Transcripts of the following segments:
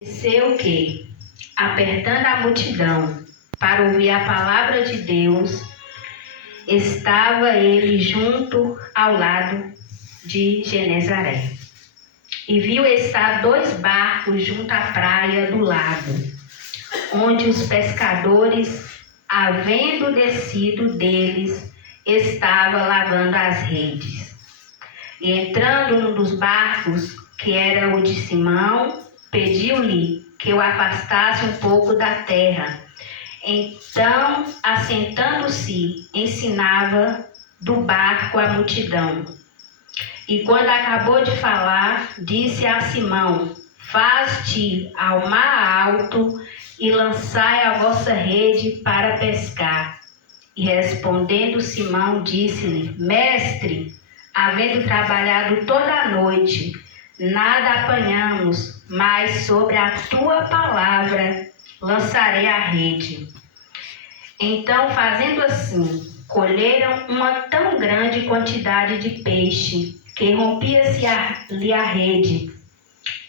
Aconteceu que, apertando a multidão para ouvir a palavra de Deus, estava ele junto ao lado de Genezaré. E viu estar 2 barcos junto à praia do lago, onde os pescadores, havendo descido deles, estavam lavando as redes. E entrando num dos barcos, que era o de Simão, pediu-lhe que o afastasse um pouco da terra. Então, assentando-se, ensinava do barco a multidão. E quando acabou de falar, disse a Simão: Faz-te ao mar alto e lançai a vossa rede para pescar. E respondendo Simão, disse-lhe: Mestre, havendo trabalhado toda a noite, nada apanhamos, mas sobre a tua palavra lançarei a rede. Então, fazendo assim, colheram uma tão grande quantidade de peixe, que rompia-se-lhe a rede,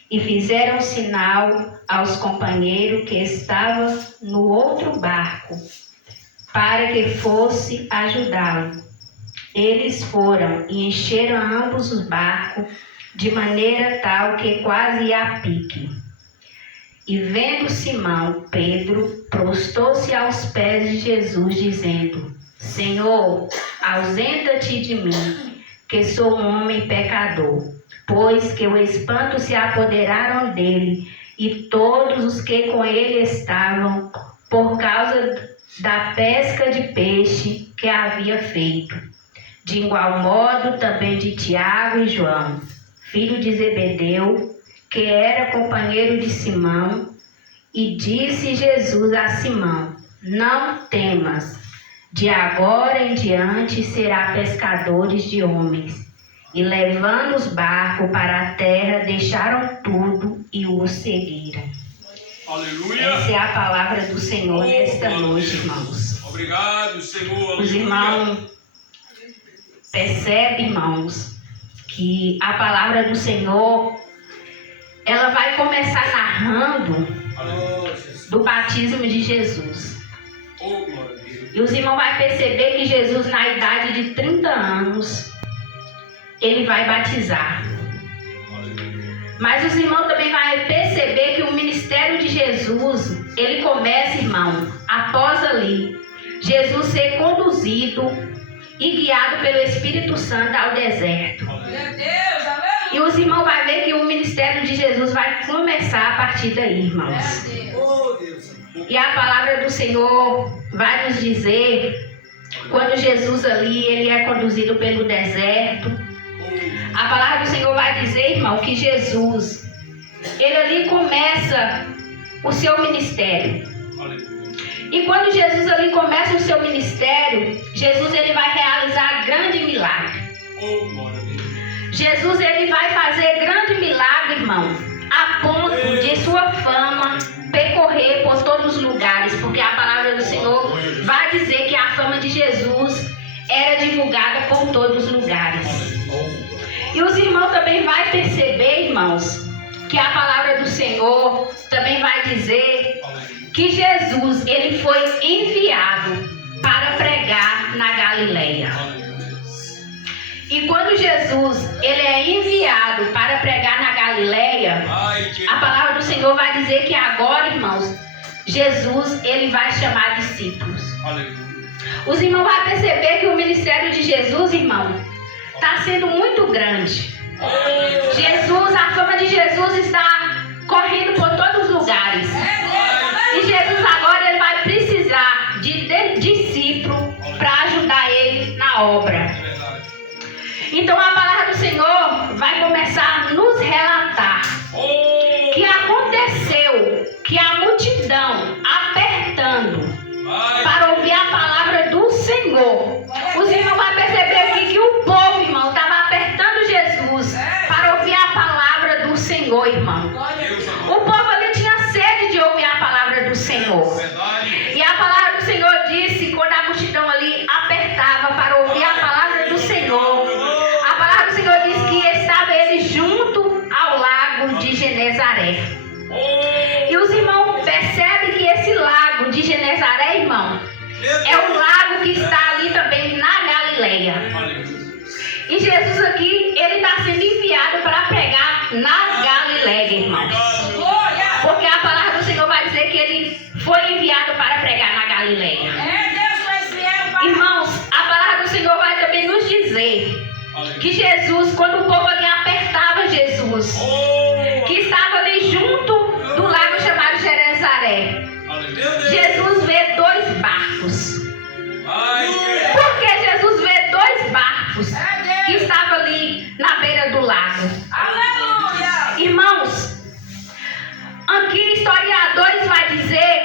e fizeram sinal aos companheiros que estavam no outro barco, para que fosse ajudá-lo. Eles foram e encheram ambos os barcos, de maneira tal que quase ia a pique. E vendo Simão, Pedro prostou-se aos pés de Jesus, dizendo: Senhor, ausenta-te de mim, que sou um homem pecador. Pois que o espanto se apoderaram dele e todos os que com ele estavam, por causa da pesca de peixe que havia feito. De igual modo também de Tiago e João, filho de Zebedeu, que era companheiro de Simão. E disse Jesus a Simão: Não temas, de agora em diante será pescadores de homens. E levando os barcos para a terra, deixaram tudo e os seguiram. Aleluia. Essa é a palavra do Senhor nesta noite, irmãos. Obrigado, Senhor. Aleluia. Os irmãos percebem, irmãos, que a palavra do Senhor, ela vai começar narrando do batismo de Jesus. E os irmãos vão perceber que Jesus, na idade de 30 anos, ele vai batizar. Mas os irmãos também vão perceber que o ministério de Jesus, ele começa, irmão, após ali, Jesus ser conduzido e guiado pelo Espírito Santo ao deserto. E os irmãos vão ver que o ministério de Jesus vai começar a partir daí, irmãos. E a palavra do Senhor vai nos dizer, quando Jesus ali, ele é conduzido pelo deserto, a palavra do Senhor vai dizer, irmão, que Jesus, ele ali começa o seu ministério. E quando Jesus ali começa o seu ministério, Jesus ele vai realizar grande milagre. Jesus ele vai fazer grande milagre, irmão, a ponto de sua fama percorrer por todos os lugares, porque a palavra do Senhor vai dizer que a fama de Jesus era divulgada por todos os lugares. E os irmãos também vão perceber, irmãos, que a palavra do Senhor também vai dizer que Jesus ele foi enviado para pregar na Galileia. E quando Jesus ele é enviado para pregar na Galileia, a palavra do Senhor vai dizer que agora, irmãos, Jesus ele vai chamar discípulos. Os irmãos vão perceber que o ministério de Jesus, irmão, está sendo muito grande. Jesus, a fama de Jesus está correndo por todos os lugares. E Jesus agora ele vai precisar de discípulo para ajudar ele na obra. Então a palavra do Senhor vai começar a nos relatar que aconteceu que a multidão apertando para ouvir a palavra do Senhor. Os irmãos vão perceber aqui que o povo, irmão, estava apertando Jesus para ouvir a palavra do Senhor, irmão. O povo ali tinha sede de ouvir a palavra do Senhor. E a palavra do Senhor disse, quando a multidão ali apertava para ouvir a palavra do Senhor, a palavra do Senhor disse que estava ele junto ao lago de Genezaré. na Galileia, irmãos. Porque a palavra do Senhor vai dizer que ele foi enviado para pregar na Galileia. Irmãos, a palavra do Senhor vai também nos dizer que Jesus, quando o povo ali apertava Jesus, que estava ali junto do lago chamado Genezaré, Jesus vê 2 barcos. Por que Jesus vê 2 barcos que estavam ali na beira do lago? Irmãos, aqui historiadores vai dizer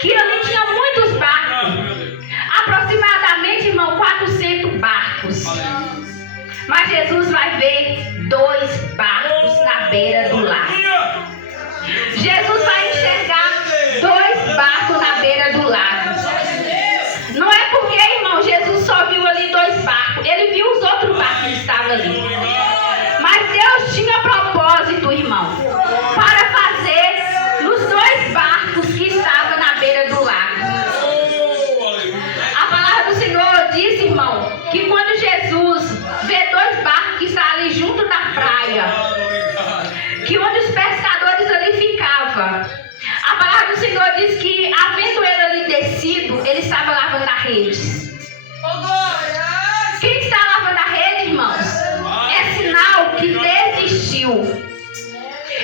que ali tinha muitos barcos, aproximadamente, irmão, 400 barcos. Mas Jesus vai ver 2 barcos na beira do lago. Jesus vai enxergar 2 barcos na beira do lago. Não é porque, irmão, Jesus só viu ali 2 barcos. Ele viu os outros barcos que estavam ali. Mas Deus tinha propósito, irmão, para fazer nos 2 barcos que estavam na beira do lago. A palavra do Senhor diz, irmão, que quando Jesus vê 2 barcos que estão ali junto da praia, que onde os pescadores ali ficavam, a palavra do Senhor diz que, havendo ele ali descido, ele estava lavando a rede. Quem está lavando a rede, irmãos, é sinal que desistiu.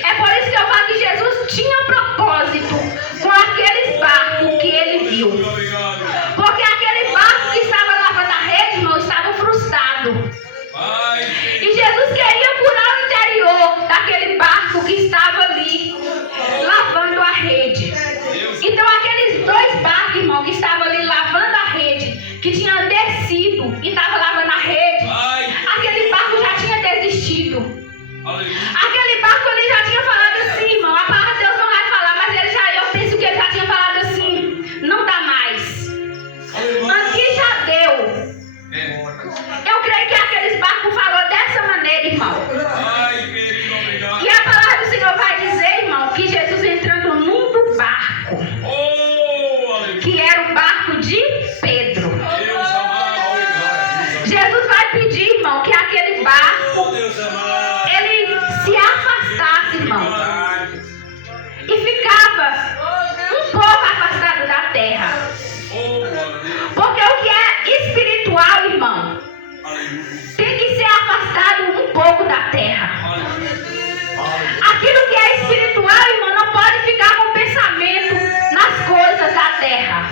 É por isso que eu falo que Jesus tinha propósito com aqueles barcos que ele viu. Porque aquele barco que estava lavando a rede, irmão, estava frustrado. E Jesus queria curar o interior daquele barco que estava ali lavando a rede. Então aqueles 2 barcos, irmão, que estavam ali lavando a rede, que tinham descido e estavam lavando a rede, aquele barco já tinha desistido. Aquele barco ali já tinha falado assim, irmão, a palavra de Deus não vai falar, mas eu penso que ele já tinha falado assim, não dá mais. Aqui já deu. Eu creio que aqueles barcos falou dessa maneira, irmão. E a palavra do Senhor vai dizer, irmão, que Jesus entrando num do barco, que era o barco de Pedro. Jesus vai pedir, irmão, que aquele barco ele se afastasse, irmão, e ficava um pouco afastado da terra. Porque o que é espiritual, irmão, tem que ser afastado um pouco da terra. Aquilo que é espiritual, irmão, não pode ficar com pensamento nas coisas da terra.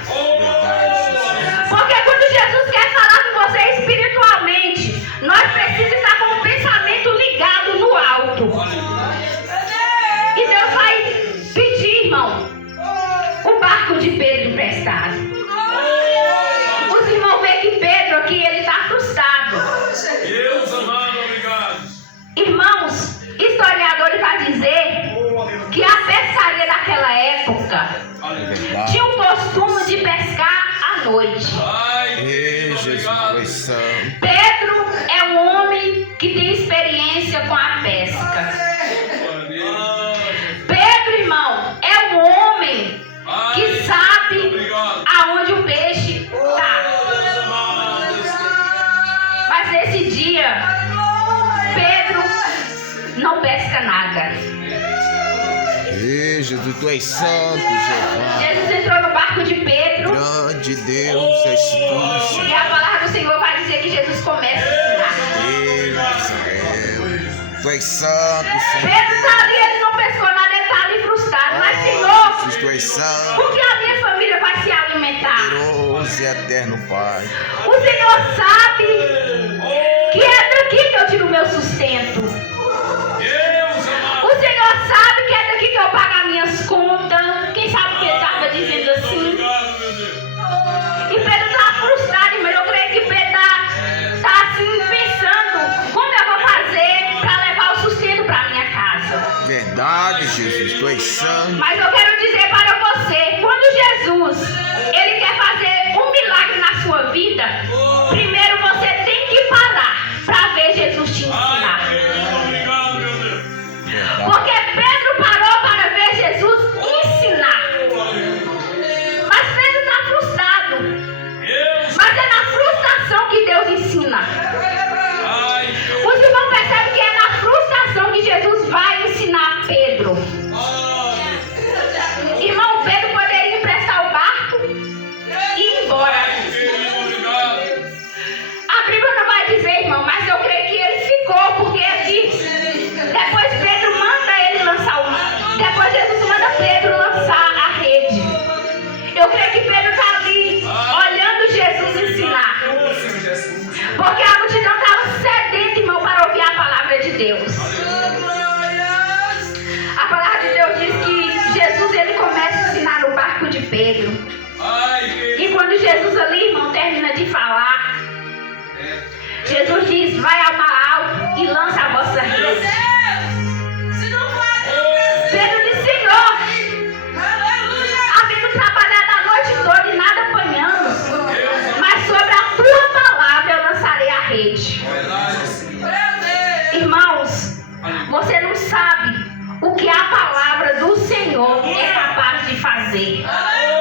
Porque quando Jesus quer falar com você espiritualmente, nós precisamos estar com o pensamento ligado no alto. E Deus vai pedir, irmão, o barco de Pedro emprestado. Os irmãos veem que Pedro aqui, ele está frustrado. Deus amado, obrigado. Irmãos, historiadores vão dizer que a pescaria daquela época tinha o costume de pescar à noite. Pedro é um homem que tem experiência com a pesca. Pedro, irmão, é um homem que sabe aonde o peixe está. Mas nesse dia, Pedro não pesca nada. Jesus, tu és santo, Jeová. Jesus entrou no barco de Pedro. Grande Deus, és tu. E a palavra do Senhor vai dizer que Jesus começa a ensinar. Deus do céu. Tu és santo, Senhor. Pedro está ali, ele não pescou nada, ele está ali frustrado. Mas, Senhor, Jesus, tu és santo. porque a minha família vai se alimentar? Poderoso e eterno Pai. O Senhor sabe que é daqui que eu tiro o meu sustento. O Senhor sabe que é daqui que eu pago as minhas contas. Quem sabe que ele estava dizendo assim? E Pedro está frustrado, mas eu creio que Pedro está assim pensando: como eu vou fazer para levar o sustento para minha casa? Verdade, Jesus, tu és santo. Mas eu quero dizer para você, quando Jesus ele quer fazer um milagre na sua vida, primeiro você tem que parar para ver Jesus te ensinar. Porque Pedro parou para ver Jesus ensinar. Mas Pedro está frustrado. Mas é na frustração que Deus ensina. Os irmãos percebem que é na frustração que fazer.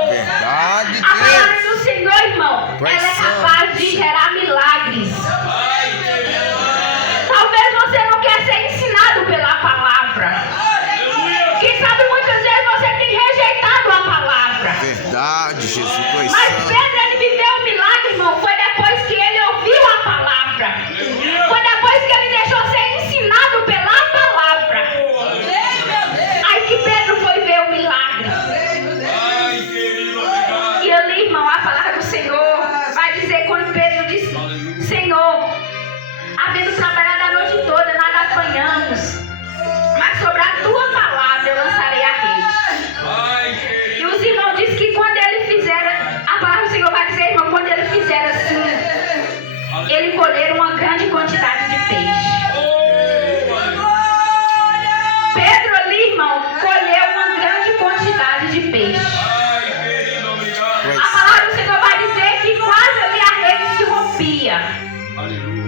Verdade, A palavra Deus. do Senhor, irmão, Tu és ela é santo, capaz de Senhor. gerar milagres. Ai, querido. Talvez você não quer ser ensinado pela palavra. Aleluia. Quem sabe muitas vezes você tem rejeitado a palavra. Verdade, Jesus, tu és Mas santo. Pedro, ele viveu um milagre, irmão. Foi depois que ele ouviu a palavra. Aleluia. Foi depois que ele deixou ser ensinado pela palavra. Aí que Pedro foi ver o milagre. Ai, querido, obrigado. E ali, irmão, a palavra do Senhor vai dizer quando Pedro disse: Senhor, havendo trabalhado a noite toda, nada apanhamos. Mas sobre a tua palavra eu lançarei a rede. Ai, E querido. os irmãos dizem que quando ele fizer, a palavra do Senhor vai dizer, irmão, quando ele fizer assim, ele colher uma grande quantidade de peixe. Oh, aleluia. Pedro ali, irmão, colheu uma grande quantidade de peixe. Ai, querido, obrigado. Tu A és palavra do Senhor vai dizer que quase ali a rede se rompia. Aleluia.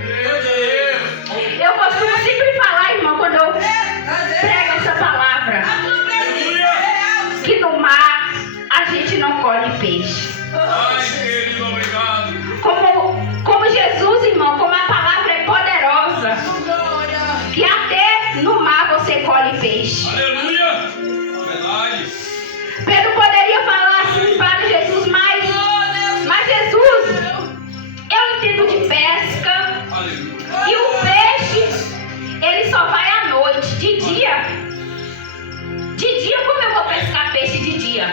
Meu Deus. Eu costumo sempre falar, irmão, quando eu prego essa palavra, Aleluia. que no mar a gente não colhe peixe. Ai, querido, obrigado. Como Jesus, irmão, como a palavra é poderosa, que até no mar você colhe peixe. Aleluia. Verdade. Pedro poderia falar assim para Jesus, mas Jesus, eu entendo de pesca Aleluia. e o peixe, ele só vai à noite. De dia, como eu vou pescar peixe de dia?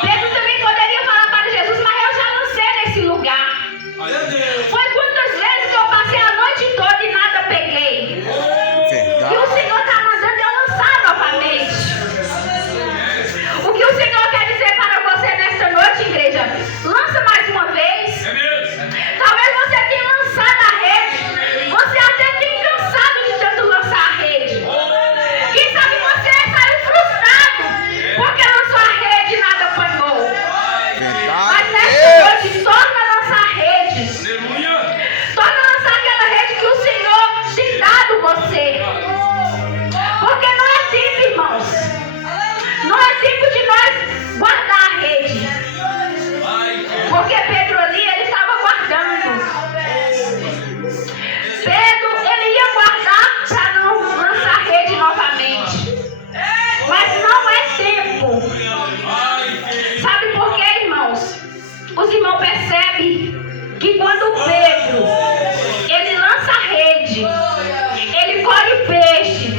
Pedro também poderia falar para Jesus, mas eu já lancei nesse lugar. Aleluia. Foi quantas vezes que eu passei a noite toda e nada peguei. E o verdade. Senhor está mandando eu lançar novamente. O que o Senhor quer dizer para você nesta noite, igreja? Lança mais uma vez. É mesmo. Talvez você tenha lançado a rede. Você até tem cansado de tanto lançar a rede. Quem sabe você saiu frustrado porque lançou a rede e nada apanhou. Mas Verdade, nesta Deus. noite, torna a lançar a rede. Aleluia. Torna a lançar aquela rede que o Senhor tem dado você. Porque não é tempo, irmãos. Não é tempo de nós guardar a rede. Ai, querido. Porque Pedro ali, ele estava guardando. Pedro, ele ia guardar para não lançar a rede novamente. Mas não é tempo. Ai, querido. Sabe por quê, irmãos? Os irmãos percebem que quando Pedro, ele lança a rede, ele colhe peixe,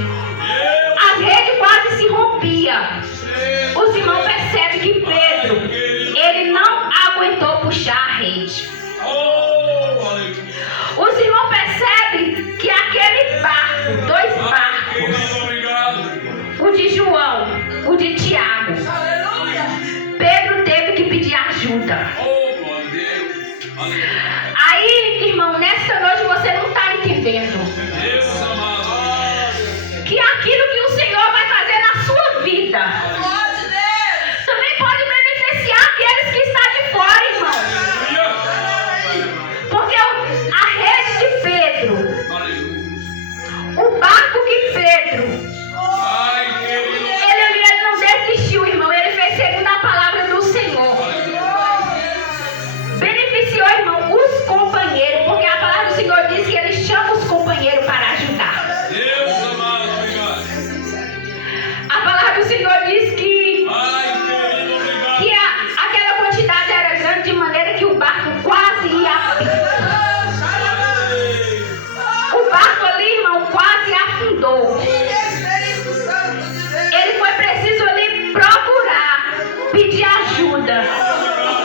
as redes quase se rompiam. Os irmãos percebem que Pedro, ele não aguentou puxar a rede. Oh, aleluia. Os irmãos percebem que aquele barco, dois Ai, barcos, querido, obrigado. o de João, o de Tiago, Pedro teve que pedir ajuda. Oh, glória a Deus. Aleluia. Aí, irmão, nessa noite você não está entendendo Deus amado. que aquilo que o Senhor vai fazer na sua vida também pode beneficiar aqueles que estão de fora, irmão. Aleluia. Porque a rede de Pedro, Aleluia. o barco que Pedro, Ai, querido. ele não desistiu, irmão. Ele fez segundo a palavra do Senhor. Beneficiou, irmão, os companheiros, porque a palavra do Senhor diz que ele chama os companheiros para ajudar. Deus amado, obrigado. A palavra do Senhor diz que Ai, querido, obrigado. aquela quantidade era grande de maneira que o barco quase ia a pique. O barco ali, irmão, quase afundou. Ele foi preciso ali procurar, pedir ajuda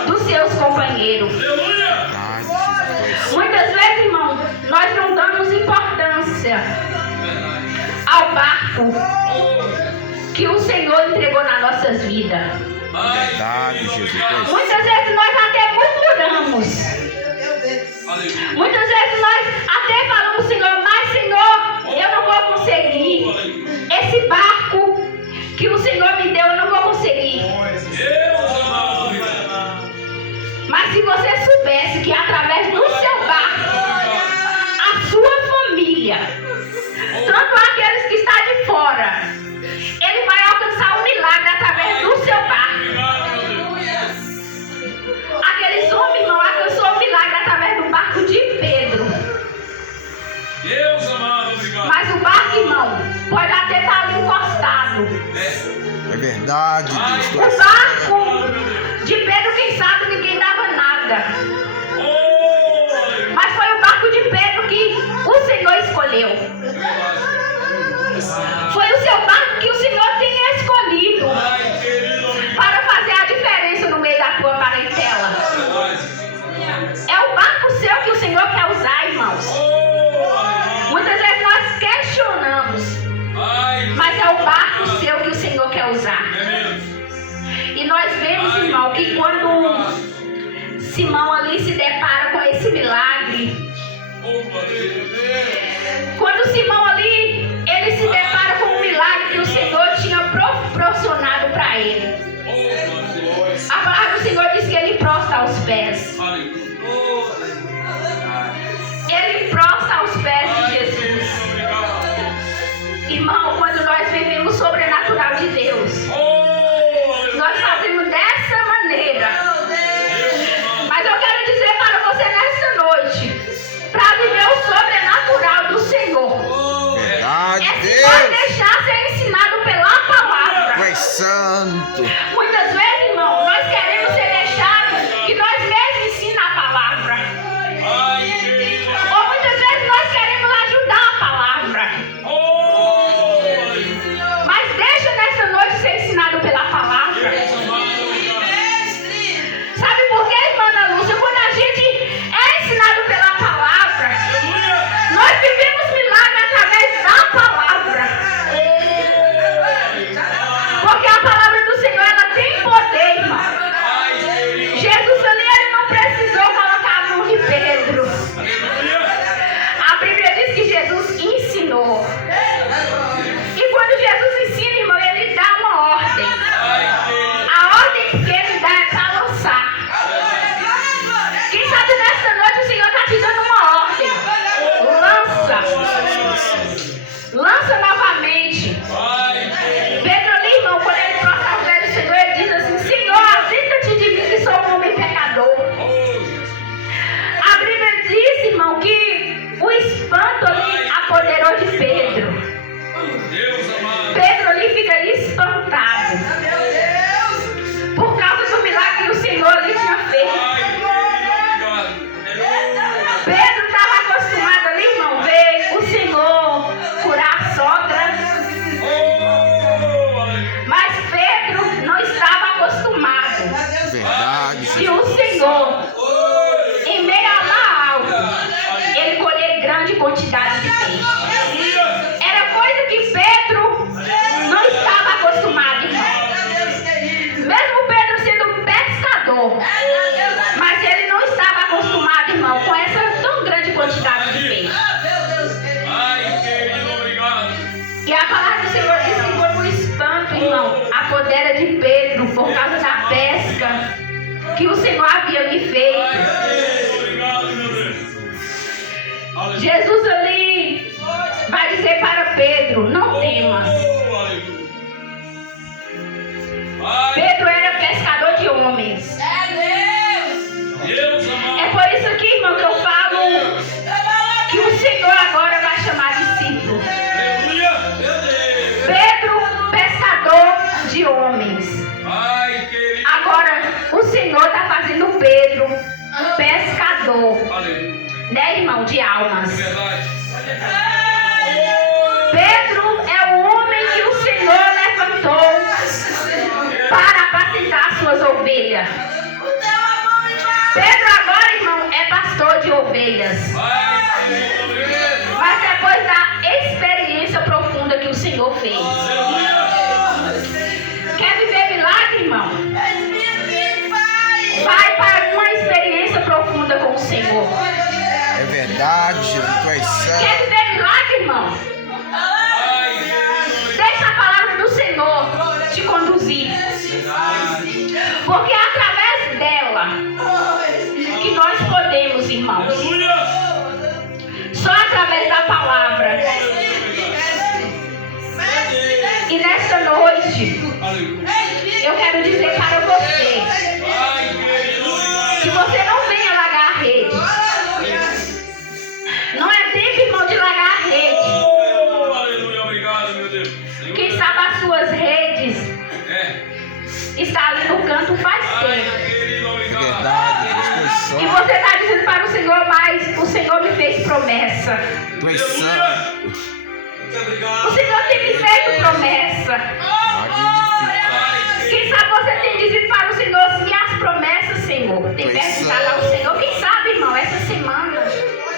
dos seus companheiros. Aleluia. Verdade, Jesus, tu és santo. Muitas vezes, irmão, nós não damos importância ao barco que o Senhor entregou nas nossas vidas. Ai, Verdade, Jesus, tu és santo. Muitas vezes nós até murmuramos. aleluia. Muitas vezes nós até falamos, Senhor, mas Senhor, eu não vou conseguir. Esse barco que o Senhor me deu, eu não vou conseguir. Deus amado, obrigado. Mas se você soubesse que através do seu barco, a sua família, tanto aqueles que estão de fora, ele vai alcançar um milagre através do seu barco. É verdade, Deus. Tu O és santo. barco de Pedro, quem sabe, ninguém dava nada. Mas foi o barco de Pedro que o Senhor escolheu. Foi o seu barco que o Senhor tinha escolhido para fazer a diferença no meio da tua parentela. É o barco seu que o Senhor quer usar, irmãos. Muitas vezes nós questionamos, mas é o barco seu que o Senhor quer usar. E nós vemos, irmão, que quando Simão ali se depara com esse milagre, quando Simão ali, ele se depara com um milagre que o Senhor tinha proporcionado para ele. A palavra do Senhor diz que ele prostra aos pés. Ele prostra aos pés de Jesus. Irmão, quando nós vivemos o sobrenatural de Deus, nós fazemos dessa maneira. Mas eu quero dizer para você nesta noite, para viver o sobrenatural do Senhor, Verdade, é se nós Deus. deixar ser ensinado pela palavra. Tu és santo. Muitas vezes, irmão, nós queremos ser deixados que nós mesmos ensina a palavra. Ou muitas vezes nós queremos ajudar a palavra. Mas deixa nessa noite ser ensinado pela palavra. Sabe por quê, irmã Ana Lúcia? Quando a gente é ensinado pela palavra, nós vivemos milagre através da palavra. Porque a palavra do Senhor, ela tem poder, irmão. Jesus ali, ele não precisou colocar a mão de Pedro. A Bíblia diz que Jesus ensinou. E quando Jesus ensina, irmão, ele dá uma ordem. A ordem que ele dá é para lançar. Quem sabe nessa noite o Senhor está te dando uma ordem. Lança novamente. Pedro ali, irmão, quando ele prostra aos pés do Senhor, ele diz assim: Senhor, assista-te de mim que sou um homem pecador. A Bíblia diz, irmão, que o espanto ali apoderou de Pedro. Pedro ali fica espantado por causa do milagre que o Senhor ali tinha feito. Pedro estava acostumado ali, irmão, ver o Senhor curar a sogra. Mas Pedro não estava acostumado Verdade, que o Senhor, em meio ao mar alto, ele colher grande quantidade de peixe. Era coisa que Pedro não estava acostumado, irmão. Mesmo Pedro sendo pescador, mas ele não estava acostumado, irmão, com essa tão grande quantidade de peixe. E a palavra do Senhor diz que foi um espanto, irmão, apodera de Pedro por causa da pesca que o Senhor havia lhe feito. Jesus ali vai dizer para Pedro: não temas. Pedro era pescador de homens. É por isso aqui, irmão, que eu falo que o Senhor agora vai chamar discípulo. Pedro, pescador de homens. Agora, o Senhor está fazendo Pedro pescador, né, irmão, de almas. Pedro é o homem que o Senhor levantou para apacentar suas ovelhas. Pedro agora, irmão, é pastor de ovelhas. Mas depois da experiência profunda que o Senhor fez. Quer viver milagre, irmão? Vai para uma experiência profunda com o Senhor. É verdade, Jesus. Tu és Quer santo. viver milagre, irmão? Deixa a palavra do Senhor te conduzir. Porque é através dela que nós podemos, irmãos. Só através da palavra. E nesta noite, eu quero dizer para você que você não venha largar a rede. Não é tempo, irmão, de largar a rede. Quem sabe as suas redes promessa. Tu és santo. O Senhor tem me feito promessa. Magnificado. Quem sabe você tem dito para o Senhor sim as promessas, Senhor. Tem perguntado ao Senhor. Quem sabe, irmão, essa semana.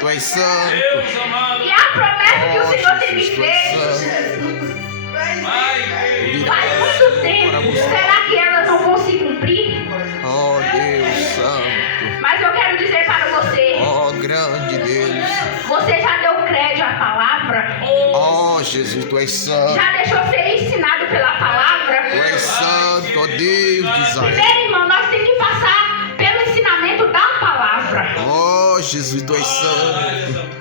Tu és santo. Deus amado. E a promessa que o Senhor tem me Jesus, tu és feito. santo. Pai querido. Faz muito tempo. Será que elas não vão se cumprir? Oh Deus santo. Mas eu quero dizer para você. Oh grande Deus. Você já deu crédito à palavra? Oh Jesus, tu és santo. Já deixou ser ensinado pela palavra? Tu és santo, oh Deus de Israel. Primeiro, irmão, nós temos que passar pelo ensinamento da palavra. Oh Jesus, tu és santo.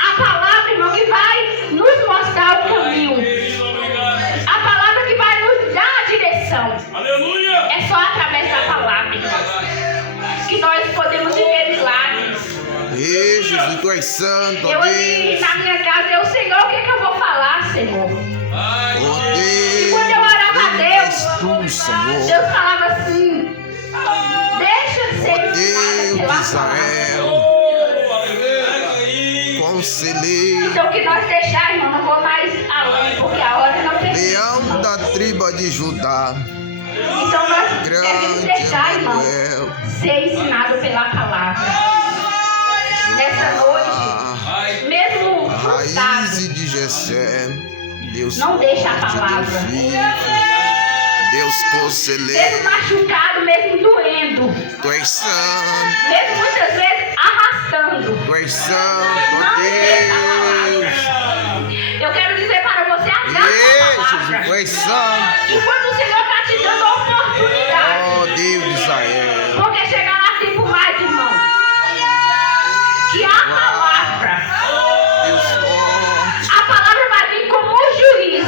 A palavra, irmão, que vai nos mostrar o caminho. Querido, obrigado. A palavra que vai nos dar a direção. Aleluia. É só através da palavra, irmão, que nós podemos viver milagres. Ei, Jesus, tu és santo, Eu oh ali Deus. na minha casa, eu, Senhor, o que, que eu vou falar, Senhor? Pai Oh E quando eu Deus, orava a bendito és Deus, tu, Senhor. Deus falava assim: deixa ser Oh Deus ensinada de pela palavra. Israel, Oh, aleluia. conselheiro, Então, que nós deixar, irmão, não vou mais além, porque a hora não permite. leão da tribo de Judá, Então, nós devemos grande deixar, irmão, Emanuel, ser ensinado pela palavra. Nessa noite, Pai, mesmo frustrado, raiz de Jessé, Deus não deixa a forte, palavra. Deus vivo, Deus mesmo conselheiro, machucado, mesmo doendo, tu és santo, mesmo muitas vezes arrastando, tu és santo, não oh deixa a Deus. palavra. Eu quero dizer para você, agarra Ei, a Jesus, palavra. tu és santo, Enquanto o Senhor está te dando a oportunidade. oh Deus de Israel. Porque chegará tempo mais, irmão, que a palavra, Deus forte. a palavra vai vir como um juiz.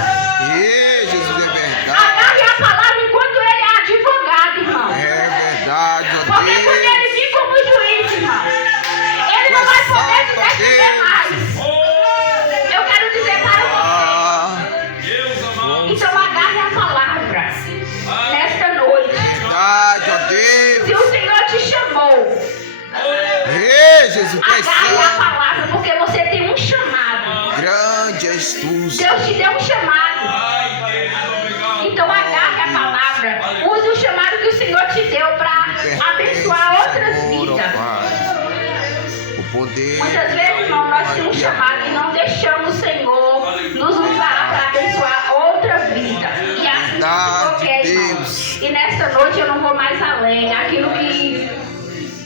Ei, Jesus, é verdade. Agarre a palavra enquanto ele é advogado, irmão. É verdade, ó Porque quando Deus. ele vir como juiz, irmão, ele não vai poder te defender mais. Eu quero dizer para Ah, Deus você. amado. Então agarre a palavra nesta noite. verdade, ó Se Deus. o Senhor te chamou, Ei, Jesus, tu és agarre a santo. palavra, porque você tem um chamado. Grande és tu, Deus te deu um chamado. Pai querido, obrigado. Então agarre a palavra. Use o chamado que o Senhor te deu para abençoar outras Senhor, ó vidas. Pai. O poder. Muitas vezes, irmão, nós temos um chamado e não deixamos o Senhor nos usar para abençoar outra vida. E assim o Senhor quer, irmão. E nesta noite eu não vou mais além. Aquilo que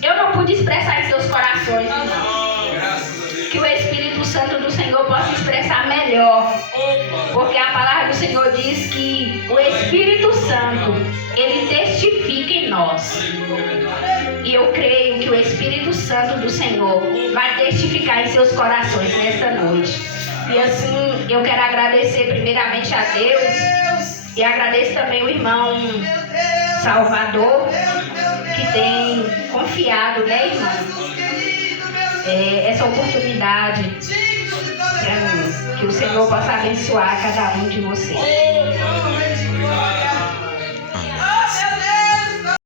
eu não pude expressar em seus corações, irmão. Graças a Deus. Que o Espírito Santo do Senhor possa expressar melhor. Opa. Porque a palavra do Senhor diz que o Espírito Santo, ele testifica em nós. E eu creio que o Espírito Santo do Senhor vai testificar em seus corações nesta noite. E assim, eu quero agradecer primeiramente a Deus. E agradeço também o irmão Salvador, que tem confiado, né, irmão? Essa oportunidade para mim. Que o Senhor possa abençoar cada um de vocês.